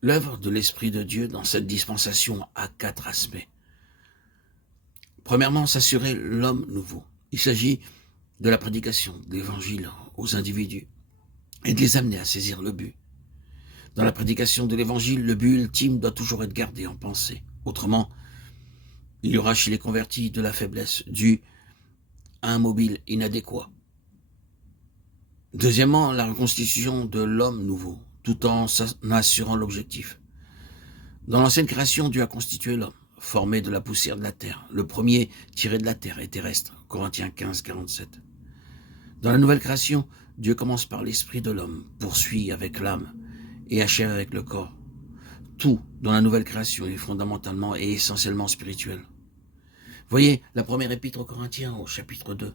L'œuvre de l'Esprit de Dieu dans cette dispensation a 4 aspects. Premièrement, s'assurer l'homme nouveau. Il s'agit de la prédication de l'Évangile aux individus et de les amener à saisir le but. Dans la prédication de l'Évangile, le but ultime doit toujours être gardé en pensée. Autrement, il y aura chez les convertis de la faiblesse due à un mobile inadéquat. Deuxièmement, la reconstitution de l'homme nouveau, tout en assurant l'objectif. Dans l'ancienne création, Dieu a constitué l'homme, formé de la poussière de la terre, le premier tiré de la terre et terrestre, Corinthiens 15, 47. Dans la nouvelle création, Dieu commence par l'esprit de l'homme, poursuit avec l'âme et achève avec le corps. Tout dans la nouvelle création est fondamentalement et essentiellement spirituel. Voyez la première épître aux Corinthiens au chapitre 2.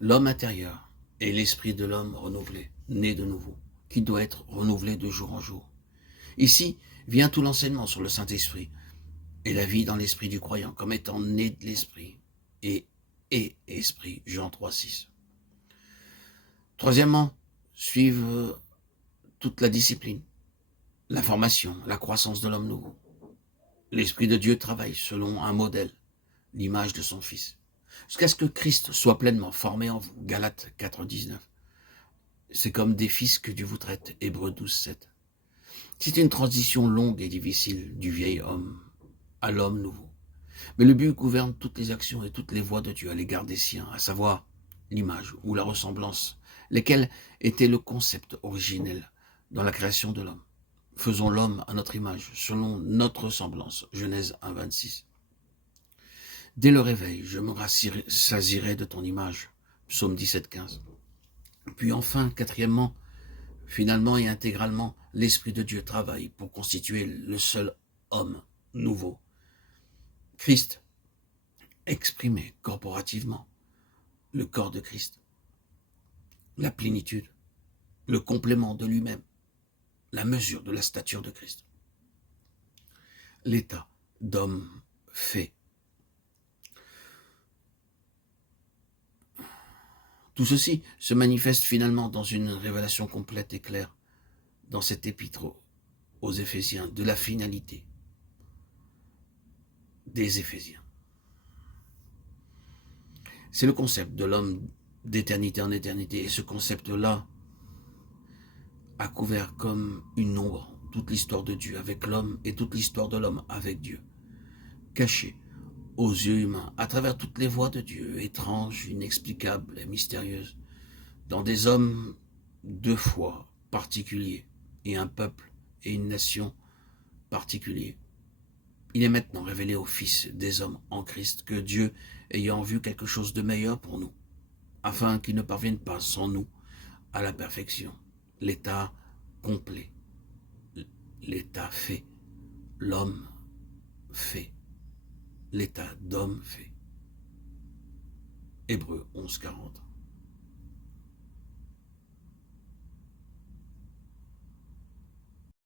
L'homme intérieur est l'esprit de l'homme renouvelé, né de nouveau, qui doit être renouvelé de jour en jour. Ici vient tout l'enseignement sur le Saint-Esprit et la vie dans l'esprit du croyant comme étant né de l'esprit et esprit, Jean 3, 6. Troisièmement, suivre toute la discipline, la formation, la croissance de l'homme nouveau. L'Esprit de Dieu travaille selon un modèle, l'image de son Fils, jusqu'à ce que Christ soit pleinement formé en vous, Galates 4, 19. C'est comme des fils que Dieu vous traite, Hébreux 12, 7. C'est une transition longue et difficile du vieil homme à l'homme nouveau. Mais le but gouverne toutes les actions et toutes les voies de Dieu à l'égard des siens, à savoir l'image ou la ressemblance, lesquels étaient le concept originel dans la création de l'homme. Faisons l'homme à notre image, selon notre ressemblance, Genèse 1, 26. Dès le réveil, je me rassasirai de ton image, Psaume 17, 15. Puis enfin, quatrièmement, finalement et intégralement, l'Esprit de Dieu travaille pour constituer le seul homme nouveau. Christ, exprimé corporativement, le corps de Christ, la plénitude, le complément de lui-même, la mesure de la stature de Christ. L'état d'homme fait. Tout ceci se manifeste finalement dans une révélation complète et claire dans cet épître aux Éphésiens de la finalité des Éphésiens. C'est le concept de l'homme d'éternité en éternité et ce concept-là a couvert comme une ombre toute l'histoire de Dieu avec l'homme et toute l'histoire de l'homme avec Dieu, caché aux yeux humains, à travers toutes les voies de Dieu, étranges, inexplicables et mystérieuses, dans des hommes de foi particuliers et un peuple et une nation particuliers. Il est maintenant révélé au Fils des hommes en Christ que Dieu, ayant vu quelque chose de meilleur pour nous, afin qu'il ne parvienne pas sans nous à la perfection, l'état complet, l'état fait, l'homme fait, l'état d'homme fait. Hébreux 11, 40.